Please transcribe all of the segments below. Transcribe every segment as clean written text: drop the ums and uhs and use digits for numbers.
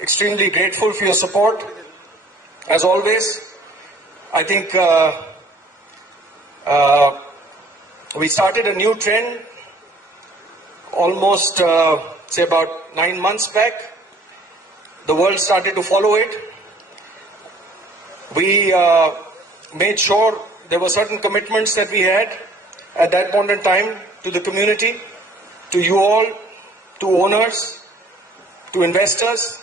extremely grateful for your support. As always, I think we started a new trend almost, say about 9 months back. The world started to follow it. We made sure there were certain commitments that we had at that point in time to the community, to you all, to owners, to investors,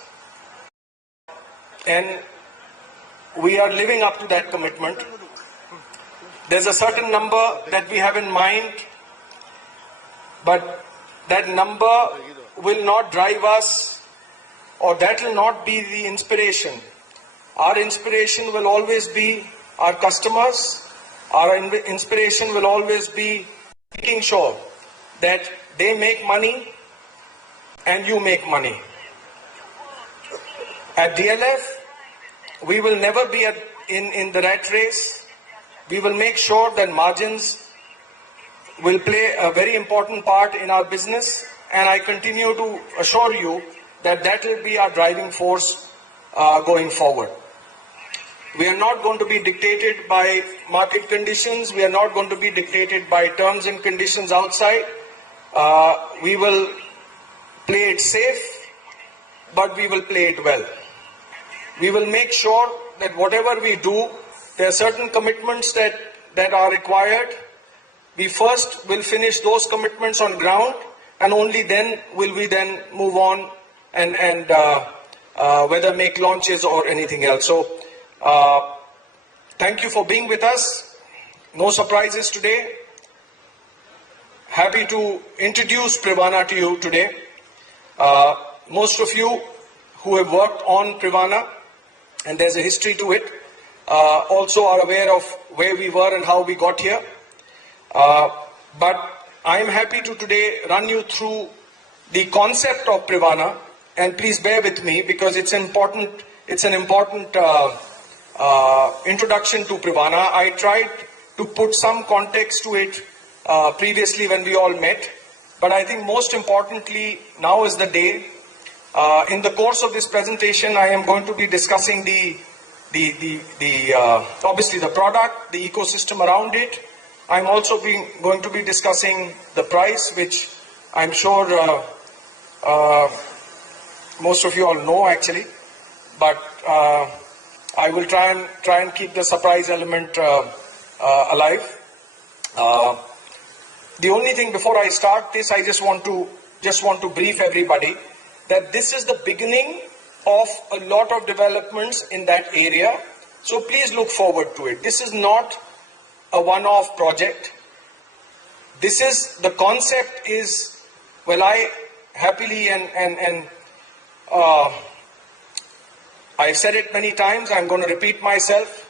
and we are living up to that commitment. There's a certain number that we have in mind, but that number will not drive us, or that will not be the inspiration. Our inspiration will always be our customers. Our inspiration will always be making sure that they make money and you make money. At DLF, we will never be in the rat race. We will make sure that margins will play a very important part in our business, and I continue to assure you that that will be our driving force going forward. We are not going to be dictated by market conditions. We are not going to be dictated by terms and conditions outside. We will play it safe, but we will play it well. We will make sure that whatever we do, there are certain commitments that are required. We first will finish those commitments on ground, and only then will we then move on and whether make launches or anything else. So thank you for being with us. No surprises today. Happy to introduce Privana to you today. Most of you who have worked on Privana, and there's a history to it, also are aware of where we were and how we got here. But I am happy to today run you through the concept of Privana, and please bear with me because it's an important introduction to Privana. I tried to put some context to it previously when we all met, but I think most importantly now is the day. In the course of this presentation, I am going to be discussing obviously the product, the ecosystem around it. I'm also going to be discussing the price, which I'm sure most of you all know actually, but I will try and keep the surprise element alive. The only thing before I start this, I just want to brief everybody that this is the beginning of a lot of developments in that area. So please look forward to it. This is not a one-off project. This is, the concept is, well, I happily and I've said it many times, I'm going to repeat myself.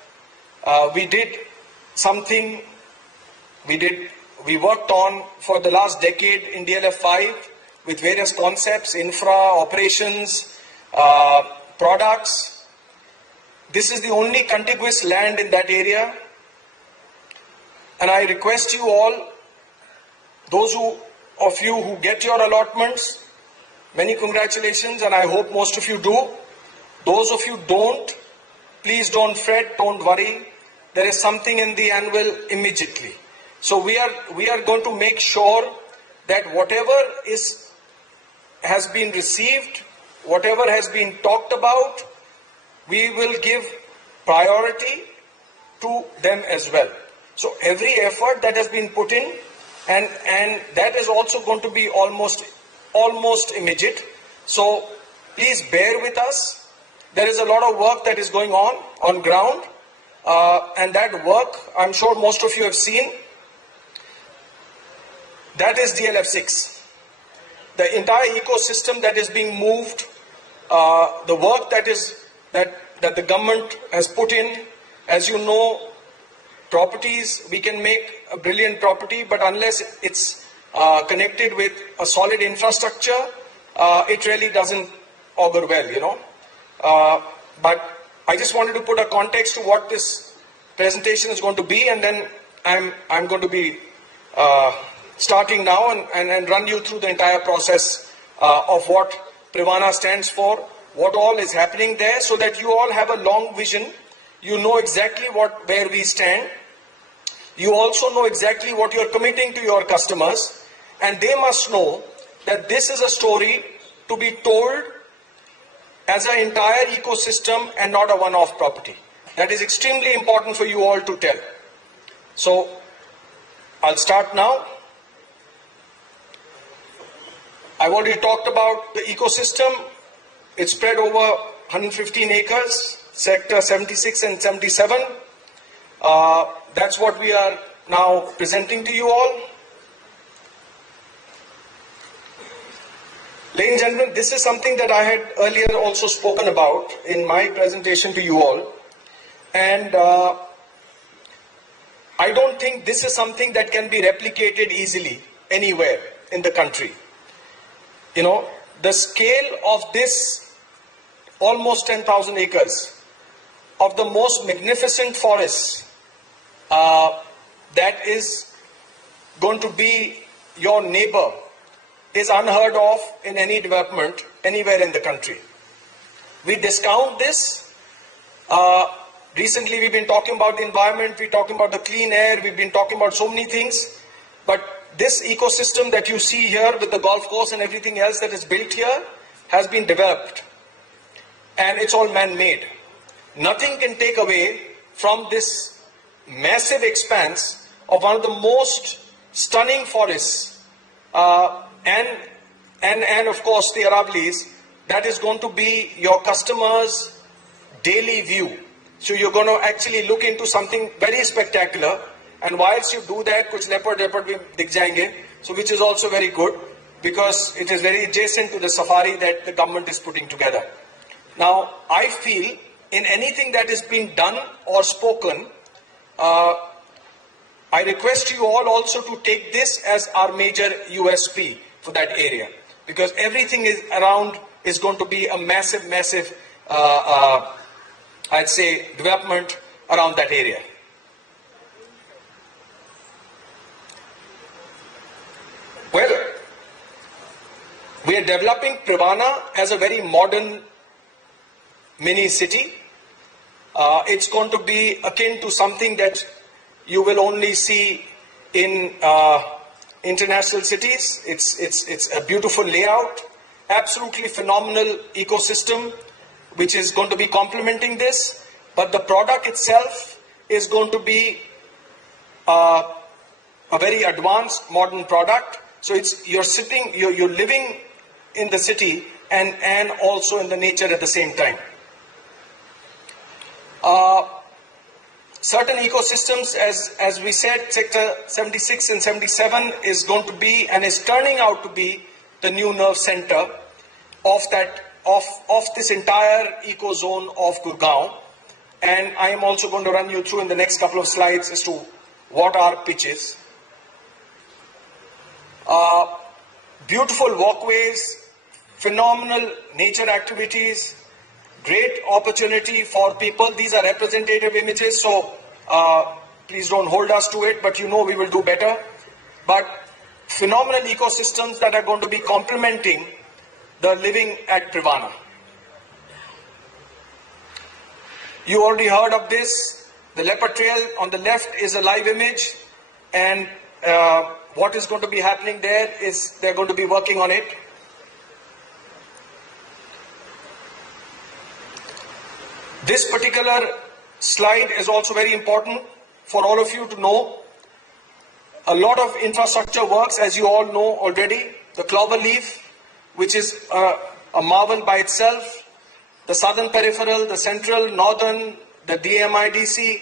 We did something, we worked on for the last decade in DLF 5 with various concepts, infra, operations, products. This is the only contiguous land in that area. And I request you all, those of you who get your allotments, many congratulations, and I hope most of you do. Those of you don't, please don't fret, don't worry. There is something in the annual immediately. So we are going to make sure that whatever has been received, whatever has been talked about, we will give priority to them as well. So every effort that has been put in, and that is also going to be almost immediate. So please bear with us. There is a lot of work that is going on ground, and that work, I'm sure most of you have seen. That is DLF 6. The entire ecosystem that is being moved, the work that the government has put in. As you know, properties, we can make a brilliant property, but unless it's connected with a solid infrastructure, it really doesn't augur well, you know. But I just wanted to put a context to what this presentation is going to be, and then I'm going to be starting now and run you through the entire process of what Privana stands for, what all is happening there, so that you all have a long vision. You know exactly where we stand. You also know exactly what you're committing to your customers, and they must know that this is a story to be told as an entire ecosystem and not a one-off property. That is extremely important for you all to tell. So I'll start now. I've already talked about the ecosystem. It's spread over 115 acres, sector 76 and 77. That's what we are now presenting to you all. Ladies and gentlemen, this is something that I had earlier also spoken about in my presentation to you all. And I don't think this is something that can be replicated easily anywhere in the country. You know, the scale of this almost 10,000 acres of the most magnificent forests that is going to be your neighbor is unheard of in any development anywhere in the country. We discount this. Recently we've been talking about the environment, we're talking about the clean air, we've been talking about so many things, but this ecosystem that you see here with the golf course and everything else that is built here has been developed, and it's all man-made. Nothing can take away from this massive expanse of one of the most stunning forests and of course the Aravallis, that is going to be your customers' daily view. So you're going to actually look into something very spectacular, and whilst you do that, kuch leopard bhi dikh jayenge, so which is also very good because it is very adjacent to the safari that the government is putting together. Now, I feel in anything that is being done or spoken, I request you all also to take this as our major USP for that area, because everything is around is going to be a massive, I'd say, development around that area. Well, we are developing Privana as a very modern mini city. It's going to be akin to something that you will only see in international cities. It's a beautiful layout, absolutely phenomenal ecosystem, which is going to be complementing this, but the product itself is going to be a very advanced modern product. So you're living in the city and also in the nature at the same time. Certain ecosystems, as we said, sector 76 and 77 is going to be and is turning out to be the new nerve center of this entire eco zone of Gurgaon. And I am also going to run you through in the next couple of slides as to what our pitch is. Beautiful walkways, phenomenal nature activities, great opportunity for people. These are representative images, so please don't hold us to it, but you know we will do better. But phenomenal ecosystems that are going to be complementing the living at Privana. You already heard of this. The leopard trail on the left is a live image, and what is going to be happening there is they're going to be working on it. This particular slide is also very important for all of you to know. A lot of infrastructure works, as you all know already. The clover leaf, which is a marvel by itself. The southern peripheral, the central, northern, the DMIDC.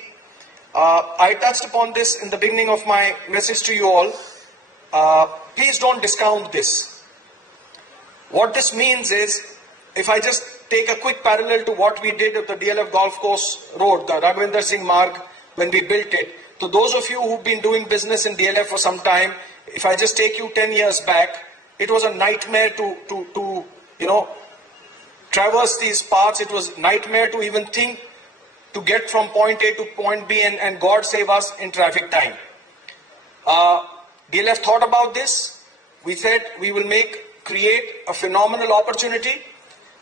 I touched upon this in the beginning of my message to you all. Please don't discount this. What this means is, if I just take a quick parallel to what we did at the DLF Golf Course Road, the Raghavinder Singh Marg, when we built it. To those of you who've been doing business in DLF for some time, if I just take you 10 years back, it was a nightmare to traverse these paths. It was a nightmare to even think to get from point A to point B, and God save us in traffic time. DLF thought about this. We said we will create a phenomenal opportunity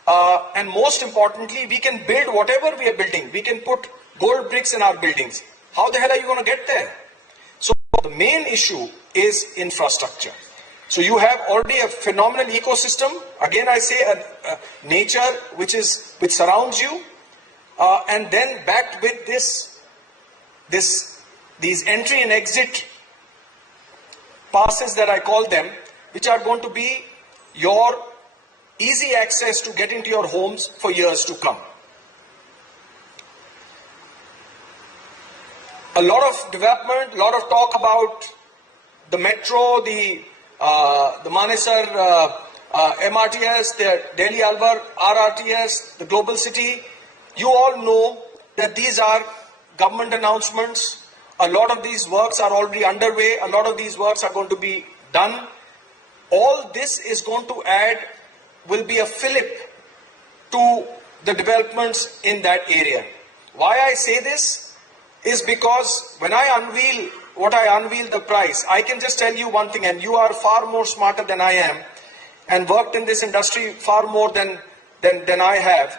and most importantly, we can build whatever we are building. We can put gold bricks in our buildings. How the hell are you going to get there? So the main issue is infrastructure. So you have already a phenomenal ecosystem. Again, I say nature which surrounds you, and then backed with these entry and exit passes that I call them, which are going to be your easy access to get into your homes for years to come. A lot of development, a lot of talk about the metro, the Manesar MRTS, the Delhi Alwar RRTS, the Global City. You all know that these are government announcements. A lot of these works are already underway. A lot of these works are going to be done. All this is going to will be a fillip to the developments in that area. Why I say this is because when I unveil the price, I can just tell you one thing, and you are far more smarter than I am and worked in this industry far more than I have.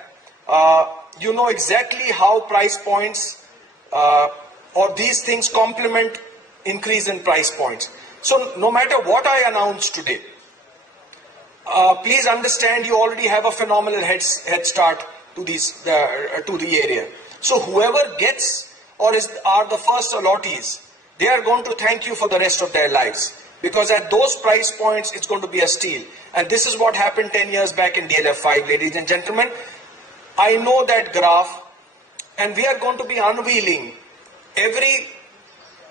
You know exactly how price points or these things complement increase in price points. So no matter what I announce today, please understand you already have a phenomenal head start to the area. So whoever gets or are the first allottees, they are going to thank you for the rest of their lives, because at those price points it's going to be a steal. And this is what happened 10 years back in DLF 5, ladies and gentlemen. I know that graph, and we are going to be unveiling every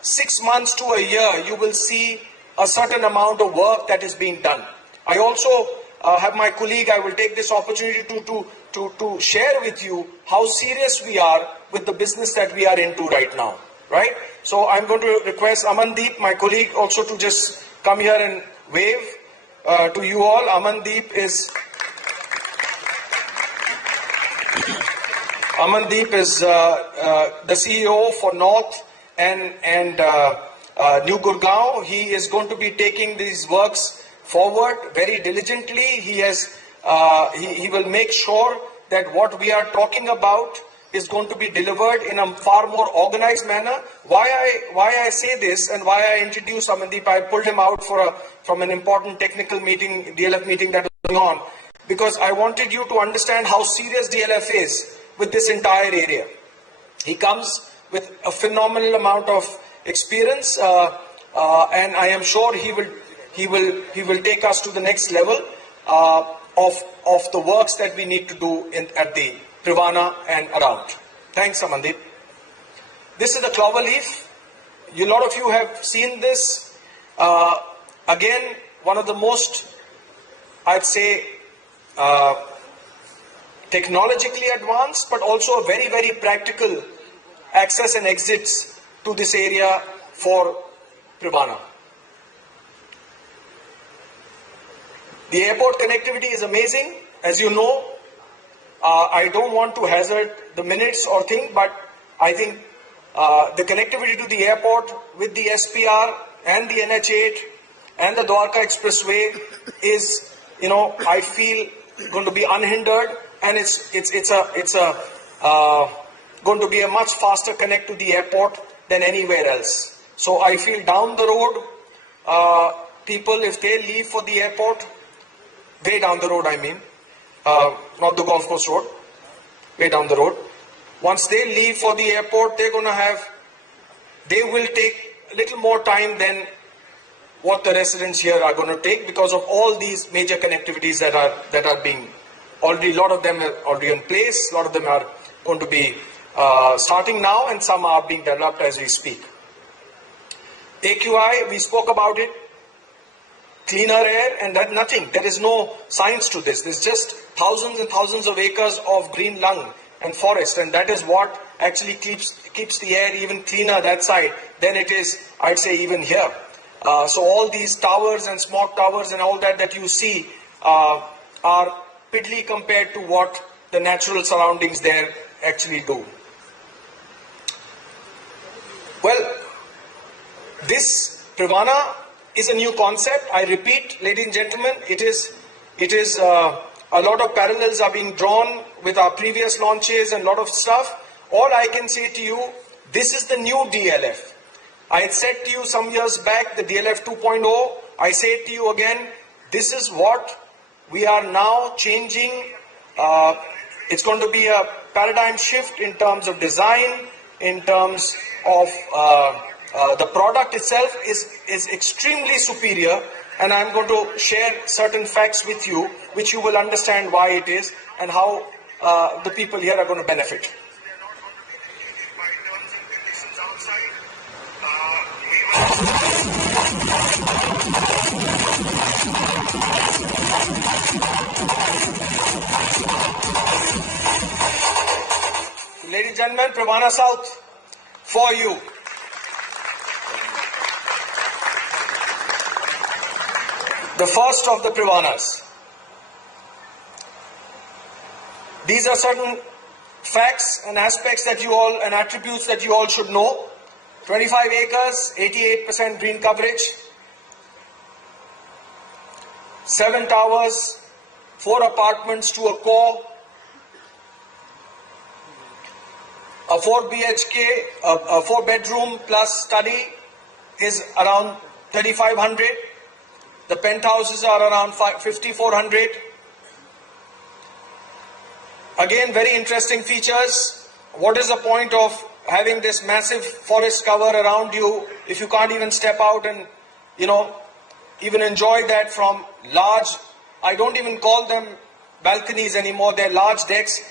6 months to a year. You will see a certain amount of work that is being done. I also have my colleague. I will take this opportunity to share with you how serious we are with the business that we are into right now. Right? So I'm going to request Amandeep, my colleague, also to just come here and wave to you all. Amandeep is the CEO for North and New Gurgaon. He is going to be taking these works forward very diligently. He will make sure that what we are talking about is going to be delivered in a far more organized manner. Why I say this and why I introduced Amandeep, I pulled him out from an important technical meeting, DLF meeting that was going on, because I wanted you to understand how serious DLF is with this entire area. He comes with a phenomenal amount of experience, and I am sure he will take us to the next level of the works that we need to do at the Privana and around. Thanks, Amandeep. This is the clover leaf. A lot of you have seen this. Again, one of the most, I'd say, technologically advanced, but also a very, very practical access and exits to this area for Privana. The airport connectivity is amazing, as you know. I don't want to hazard the minutes or thing, but I think the connectivity to the airport with the SPR and the NH8 and the Dwarka Expressway is, I feel going to be unhindered, and it's going to be a much faster connect to the airport than anywhere else. So I feel down the road, people, if they leave for the airport, way down the road, I mean, not the golf course road, way down the road. Once they leave for the airport, they will take a little more time than what the residents here are going to take, because of all these major connectivities that are being already, a lot of them are already in place, a lot of them are going to be starting now, and some are being developed as we speak. AQI, we spoke about it. Cleaner air, and that nothing. There is no science to this. There's just thousands and thousands of acres of green lung and forest, and that is what actually keeps the air even cleaner that side than it is, I'd say, even here. So all these towers and smog towers and all that you see are piddly compared to what the natural surroundings there actually do. Well, this Privana is a new concept. I repeat, ladies and gentlemen, it is A lot of parallels are being drawn with our previous launches and a lot of stuff. All I can say to you, this is the new DLF. I had said to you some years back, the DLF 2.0. I say it to you again, this is what we are now changing. It's going to be a paradigm shift in terms of design, in terms of the product itself is extremely superior, and I'm going to share certain facts with you which you will understand why it is and how the people here are going to benefit. Ladies and gentlemen, Privana South for you. The first of the Privanas. These are certain facts and aspects that you all, and attributes that you all should know. 25 acres, 88% green coverage, 7 towers, 4 apartments to a core, a 4 BHK, a 4 bedroom plus study is around 3,500. The penthouses are around 5,400. Again, very interesting features. What is the point of having this massive forest cover around you if you can't even step out and, even enjoy that from large, I don't even call them balconies anymore, they're large decks.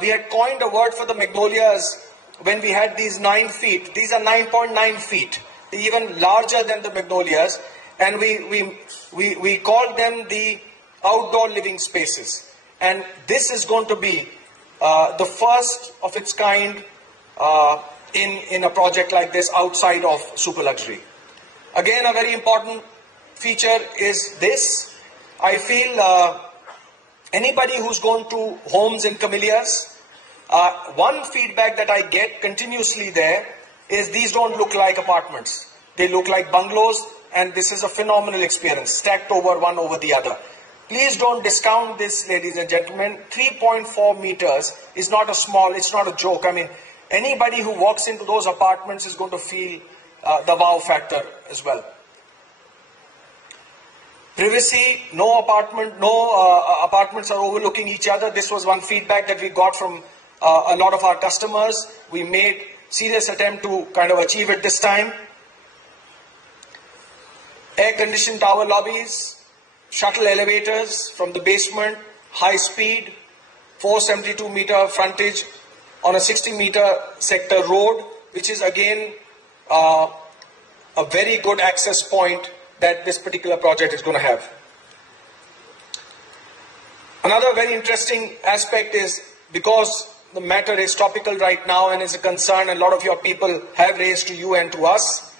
We had coined a word for the magnolias when we had these 9 feet. These are 9.9 feet, even larger than the magnolias. And we called them the outdoor living spaces. And this is going to be the first of its kind in a project like this outside of super luxury. Again, a very important feature is this. I feel anybody who's gone to homes in Camellias, one feedback that I get continuously there is these don't look like apartments. They look like bungalows, and this is a phenomenal experience, stacked over one over the other. Please don't discount this, ladies and gentlemen. 3.4 meters is not a small, it's not a joke. I mean, anybody who walks into those apartments is going to feel the wow factor as well. Privacy, no apartments are overlooking each other. This was one feedback that we got from a lot of our customers. We made serious attempt to kind of achieve it this time. Air-conditioned tower lobbies, shuttle elevators from the basement, high speed, 472-meter frontage on a 60-meter sector road, which is again a very good access point that this particular project is going to have. Another very interesting aspect is, because the matter is topical right now and is a concern a lot of your people have raised to you and to us,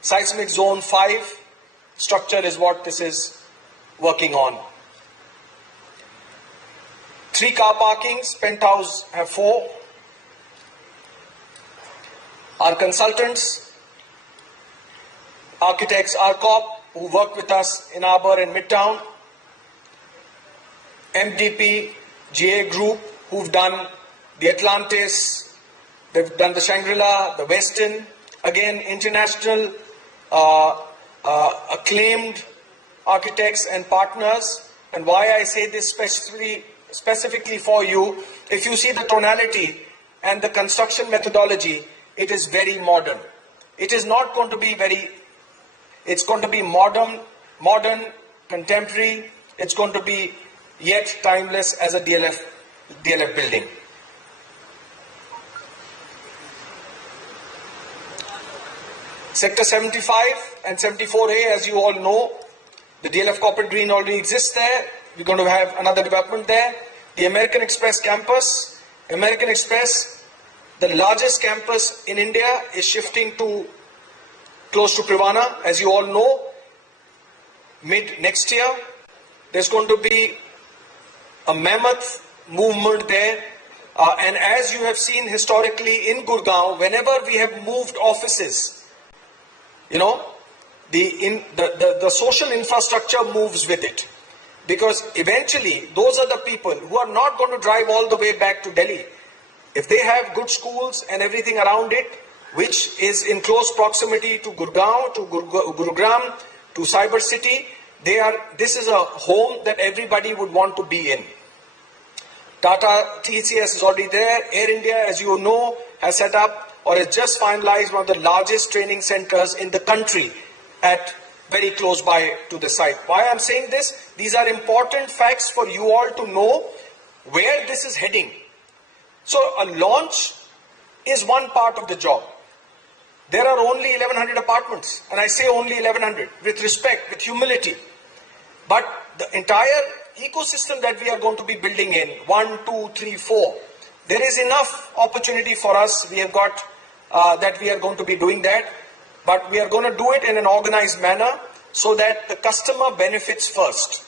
seismic zone 5 structure is what this is working on. 3 car parkings, penthouse have 4. Our consultants, architects, RCOP, who work with us in Arbor and Midtown, MDP, GA Group, who've done the Atlantis, they've done the Shangri-La, the Westin, again, international acclaimed architects and partners. And why I say this specifically for you, if you see the tonality and the construction methodology, it is very modern. It is not going to be it's going to be modern, contemporary. It's going to be yet timeless as a DLF building. Sector 75 and 74A, as you all know, the DLF Corporate Green already exists there. We're going to have another development there. The American Express campus. American Express, the largest campus in India, is shifting to close to Privana, as you all know. Mid next year, there's going to be a mammoth movement there. And as you have seen historically in Gurgaon, whenever we have moved offices, the social infrastructure moves with it. because eventually those are the people who are not going to drive all the way back to Delhi. If they have good schools and everything around it, which is in close proximity to Gurgaon, to Gurugram, to Cyber City, this is a home that everybody would want to be in. Tata TCS is already there. Air India, as you know, has set up or has just finalized one of the largest training centers in the country at very close by to the site. Why I'm saying this? These are important facts for you all to know where this is heading. So a launch is one part of the job. There are only 1100 apartments, and I say only 1100 with respect, with humility. But the entire ecosystem that we are going to be building in, 1, 2, 3, 4, there is enough opportunity for us. We have got that we are going to be doing that, but we are going to do it in an organized manner so that the customer benefits first.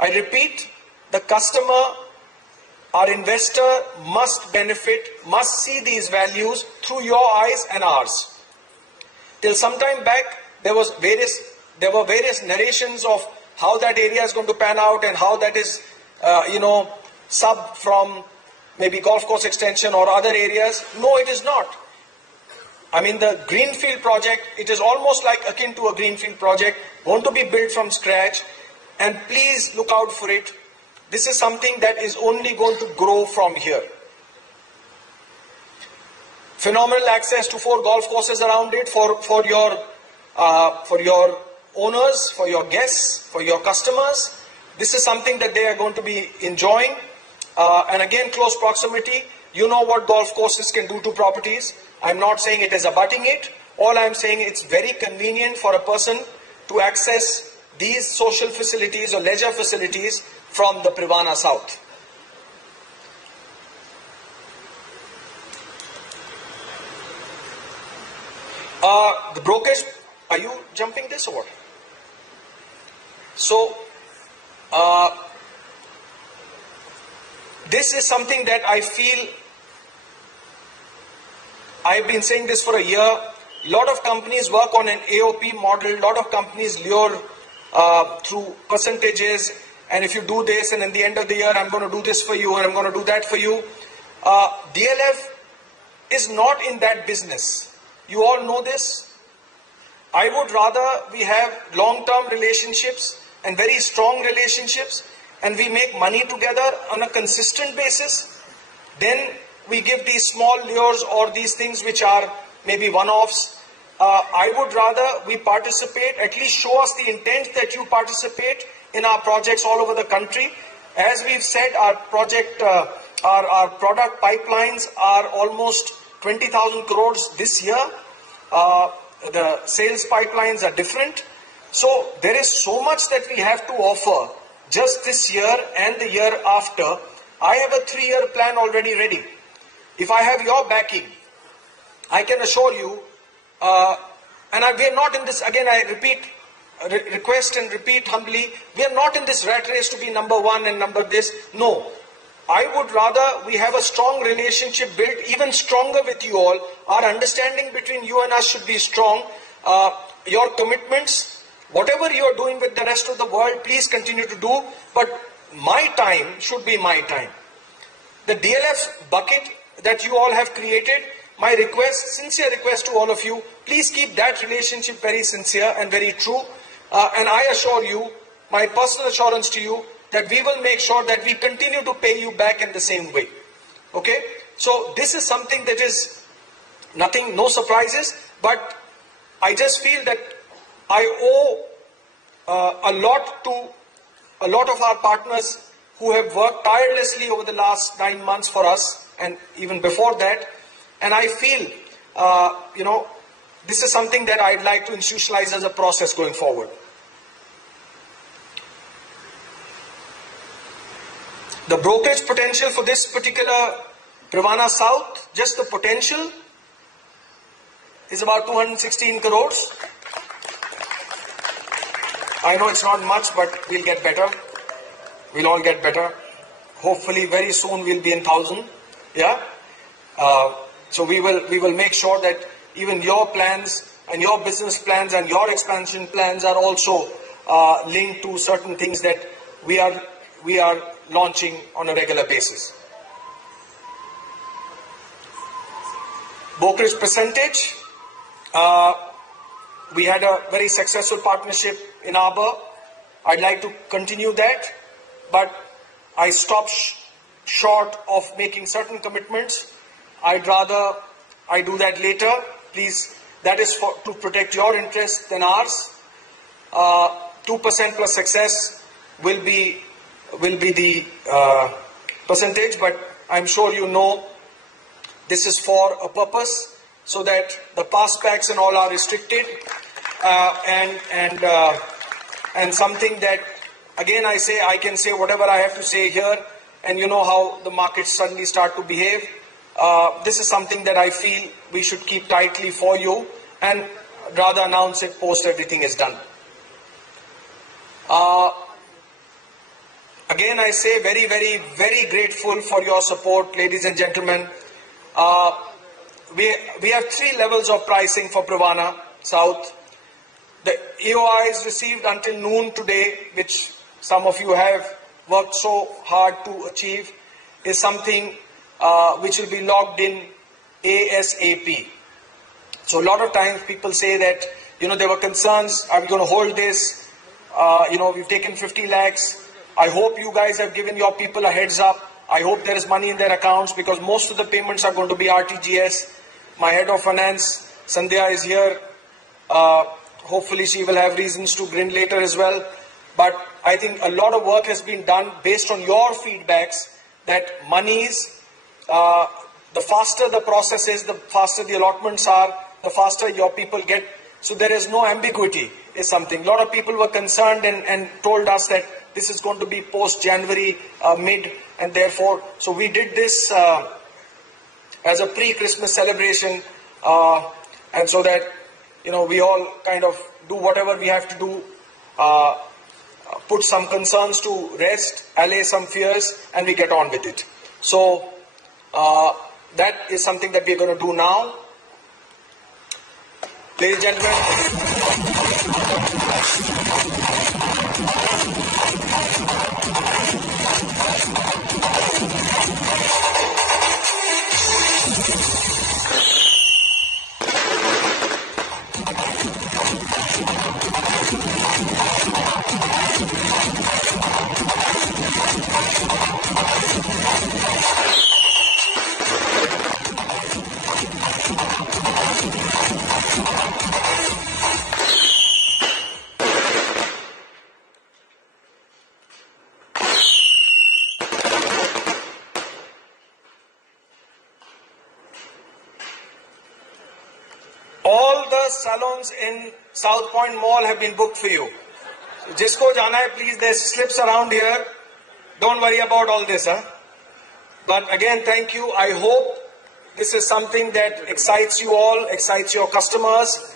I repeat, the customer, our investor must benefit, must see these values through your eyes and ours. Till some time back, there were various narrations of how that area is going to pan out and how that is, sub from maybe golf course extension or other areas. No, it is not. I mean, the greenfield project, it is almost like akin to a greenfield project, going to be built from scratch, and please look out for it. This is something that is only going to grow from here. Phenomenal access to 4 golf courses around it for your owners, for your guests, for your customers. This is something that they are going to be enjoying. And again, close proximity. You know what golf courses can do to properties. I'm not saying it is abutting it. All I'm saying, it's very convenient for a person to access these social facilities or leisure facilities from the Privana South. The brokerage, are you jumping this or what? So, this is something that I feel, I've been saying this for a year. A lot of companies work on an AOP model. A lot of companies lure through percentages. And if you do this, and at the end of the year, I'm going to do this for you, and I'm going to do that for you. DLF is not in that business. You all know this. I would rather we have long-term relationships and very strong relationships, and we make money together on a consistent basis. Then we give these small lures or these things which are maybe one-offs. I would rather we participate, at least show us the intent that you participate in our projects all over the country. As we've said, our product pipelines are almost 20,000 crores this year. The sales pipelines are different. So there is so much that we have to offer just this year and the year after. I have a 3-year plan already ready. If I have your backing, I can assure you, we are not in this, again I repeat, request and repeat humbly, we are not in this rat race to be number 1 and number this. No, I would rather we have a strong relationship built, even stronger with you all. Our understanding between you and us should be strong. Your commitments, whatever you are doing with the rest of the world, please continue to do. But my time should be my time. The DLF bucket that you all have created, my request, sincere request to all of you, please keep that relationship very sincere and very true. And I assure you, my personal assurance to you, that we will make sure that we continue to pay you back in the same way. Okay? So this is something that is nothing, no surprises, but I just feel that I owe a lot to a lot of our partners who have worked tirelessly over the last 9 months for us, and even before that. And I feel, this is something that I'd like to institutionalize as a process going forward. The brokerage potential for this particular Privana South, just the potential, is about 216 crores. I know it's not much, but we'll get better. We'll all get better. Hopefully very soon we'll be in 1,000. Yeah? So we will make sure that even your plans and your business plans and your expansion plans are also linked to certain things that we are launching on a regular basis. Brokerage Percentage, we had a very successful partnership in Arbor. I'd like to continue that, but I stopped short of making certain commitments. I'd rather I do that later. Please, that is to protect your interests than ours. 2% plus success will be the percentage, but I'm sure you know this is for a purpose, so that the pass backs and all are restricted, and something that, again, I can say whatever I have to say here, and you know how the markets suddenly start to behave. This is something that I feel we should keep tightly for you, and rather announce it post everything is done. Again, I say very, very, very grateful for your support, ladies and gentlemen. We have 3 levels of pricing for Privana South. The EOI is received until noon today, which some of you have worked so hard to achieve, is something which will be logged in ASAP. So a lot of times people say that, there were concerns, are we going to hold this? We've taken 50 lakhs. I hope you guys have given your people a heads up. I hope there is money in their accounts, because most of the payments are going to be RTGS. My head of finance, Sandhya, is here. Hopefully she will have reasons to grin later as well. But I think a lot of work has been done based on your feedbacks, that monies, the faster the process is, the faster the allotments are, the faster your people get. So there is no ambiguity is something. A lot of people were concerned and told us that this is going to be post-January, mid, and therefore, so we did this as a pre-Christmas celebration, and so that, we all kind of do whatever we have to do, put some concerns to rest, allay some fears, and we get on with it. So that is something that we're going to do now. Ladies and gentlemen, all the salons in South Point Mall have been booked for you. So, jisko jana hai, please, there's slips around here. Don't worry about all this, huh? But again, thank you. I hope this is something that excites you all, excites your customers.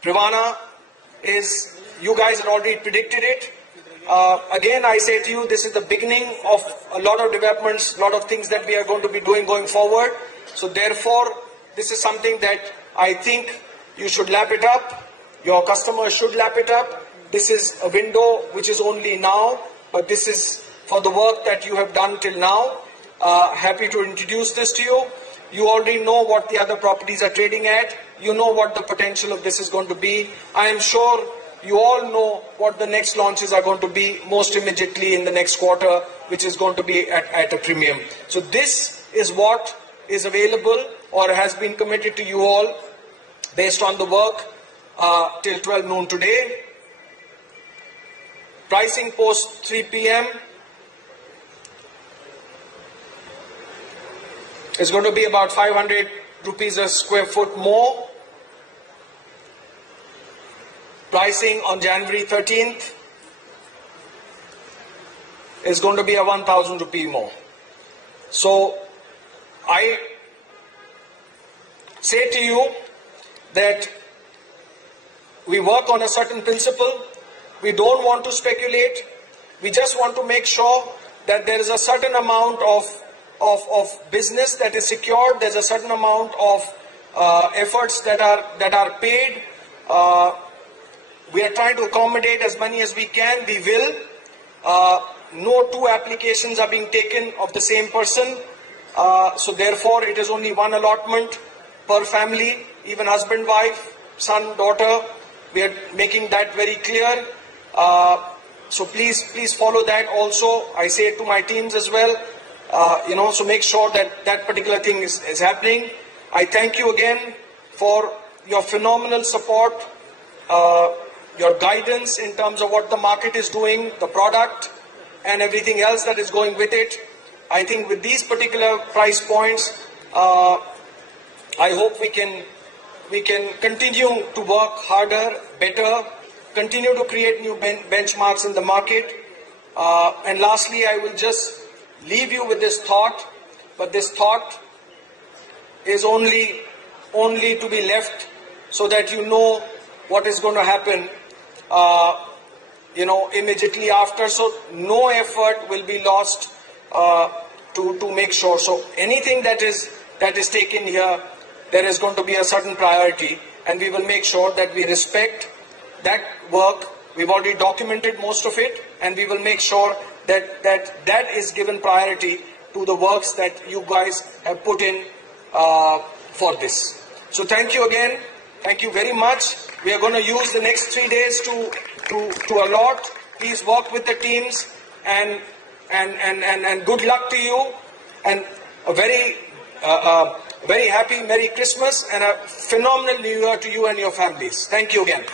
Privana is, you guys had already predicted it. Again, I say to you, this is the beginning of a lot of developments, a lot of things that we are going to be doing going forward. So therefore, this is something that I think you should lap it up. Your customers should lap it up. This is a window which is only now, but this is for the work that you have done till now. Happy to introduce this to you. You already know what the other properties are trading at. You know what the potential of this is going to be. I am sure you all know what the next launches are going to be most immediately in the next quarter, which is going to be at a premium. So this is what is available or has been committed to you all based on the work till 12 noon today. Pricing post 3 p.m. is going to be about 500 rupees a square foot more. Pricing on January 13th is going to be a 1,000 rupee more. So I say to you that we work on a certain principle. We don't want to speculate. We just want to make sure that there is a certain amount of business that is secured. There's a certain amount of efforts that are paid. We are trying to accommodate as many as we can. We will. No two applications are being taken of the same person. So therefore, it is only one allotment per family, even husband, wife, son, daughter. We are making that very clear. So please follow that also. I say it to my teams as well. So make sure that that particular thing is happening. I thank you again for your phenomenal support, your guidance in terms of what the market is doing, the product, and everything else that is going with it. I think with these particular price points, I hope we can continue to work harder, better, continue to create new benchmarks in the market. And lastly, I will just leave you with this thought, but this thought is only to be left so that you know what is going to happen immediately after. So no effort will be lost to make sure. So anything that is taken here, there is going to be a certain priority, and we will make sure that we respect that work. We've already documented most of it, and we will make sure that is given priority to the works that you guys have put in for this. So thank you again. Thank you very much. We are going to use the next 3 days to allot. Please work with the teams, and good luck to you, and a very happy Merry Christmas and a phenomenal New Year to you and your families. Thank you again.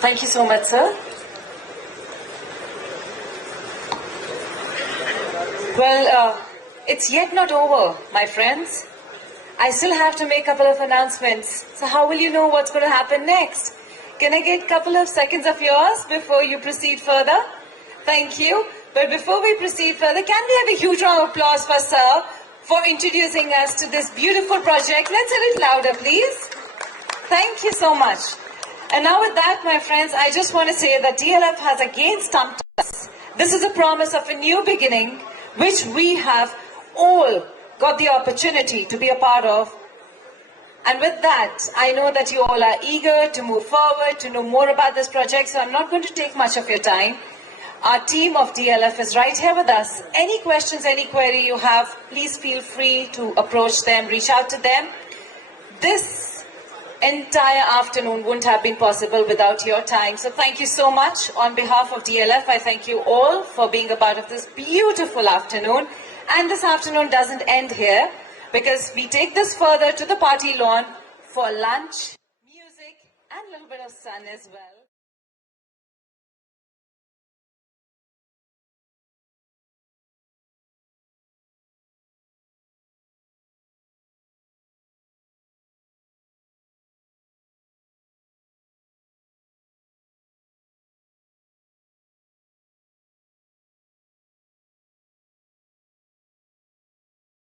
Thank you so much, sir. Well, it's yet not over, my friends. I still have to make a couple of announcements. So how will you know what's going to happen next? Can I get a couple of seconds of yours before you proceed further? Thank you. But before we proceed further, can we have a huge round of applause for Sir for introducing us to this beautiful project? Let's hear it louder, please. Thank you so much. And now with that, my friends, I just want to say that DLF has again stumped us. This is a promise of a new beginning, which we have all got the opportunity to be a part of. And with that, I know that you all are eager to move forward, to know more about this project, so I'm not going to take much of your time. Our team of DLF is right here with us. Any questions, any query you have, please feel free to approach them, reach out to them. This entire afternoon wouldn't have been possible without your time. So thank you so much. On behalf of DLF, I thank you all for being a part of this beautiful afternoon. And this afternoon doesn't end here, because we take this further to the party lawn for lunch, music, and a little bit of sun as well.